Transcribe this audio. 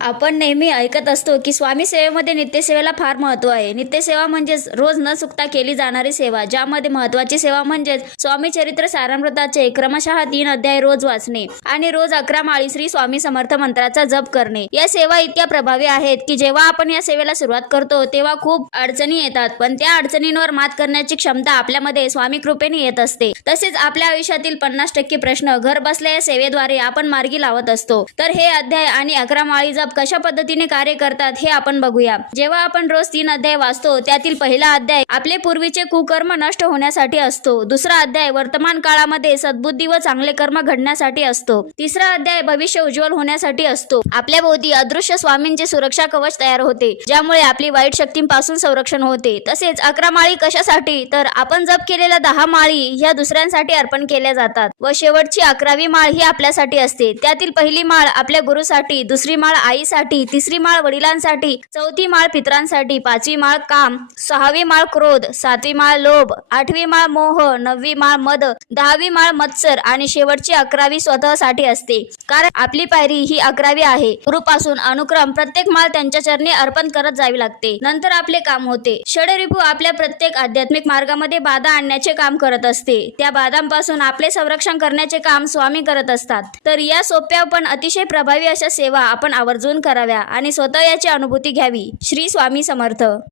आपण नेहमी ऐकत असतो की स्वामी सेवेमध्ये नित्यसेवेला फार महत्त्व आहे. नित्यसेवा म्हणजेच रोज न चुकता केली जाणारी सेवा, ज्यामध्ये महत्त्वाची सेवा म्हणजेच स्वामी चरित्र सारामृताचे क्रमशः 3 अध्याय रोज वाचणे आणि रोज 11 माळी श्री स्वामी समर्थ मंत्राचा जप करणे. या सेवा इतक्या प्रभावी आहेत की जेव्हा आपण या सेवेला सुरुवात करतो तेव्हा खूप अडचणी येतात, पण त्या अडचणींवर मात करण्याची क्षमता आपल्यामध्ये स्वामी कृपेने येत असते. तसेच आपल्या आयुष्यातील 50% प्रश्न घर बसल्या या सेवेद्वारे आपण मार्गी लावत असतो. तर हे अध्याय आणि 11 माळी जप कशा पद्धतीने कार्य करतात हे आपण बघूया. जेव्हा आपण रोज 3 अध्याय वाचतो त्यातील पहिला अध्याय आपले पूर्वीचे कुकर्म नष्ट होण्यासाठी असतो. दुसरा अध्याय वर्तमान काळामध्ये सद्बुद्धी व चांगले कर्म घडण्यासाठी असतो. तिसरा अध्याय भविष्य उज्ज्वल होण्यासाठी असतो. आपल्या भोवती अदृश्य स्वामींचे सुरक्षा कवच तयार होते, ज्यामुळे आपली वाईट शक्तींपासून संरक्षण होते. तसेच 11 माळी कशासाठी, तर आपण जप केलेल्या 10 माळी ह्या दुसऱ्यांसाठी अर्पण केल्या जातात व शेवटची 11वी माळ ही आपल्यासाठी असते. त्यातील पहिली माळ आपल्या गुरुसाठी, दुसरी माळ आईसाठी, तिसरी माळ वडिलांसाठी, चौथी माळ पितरांसाठी, 5वी माळ काम, 6वी माळ क्रोध, 7वी माळ लोभ, 8वी माळ मोह, 9वी माळ मद, 10वी माळ मत्सर आणि शेवटची 11वी स्वतःसाठी असते. कारण आपली पायरी ही 11वी आहे. गुरुपासून अनुक्रम प्रत्येक माळ त्यांच्या चरणी अर्पण करत जावी लागते. नंतर आपले काम होते. षडरिपू आपल्या प्रत्येक आध्यात्मिक मार्गामध्ये बाधा आणण्याचे काम करत असते. त्या बाधांपासून आपले संरक्षण करण्याचे काम स्वामी करत असतात. तर या सोप्या पण अतिशय प्रभावी अशा सेवा आपण आवर्जून कराव्या आणि स्वतः याची अनुभूती घ्यावी. श्री स्वामी समर्थ.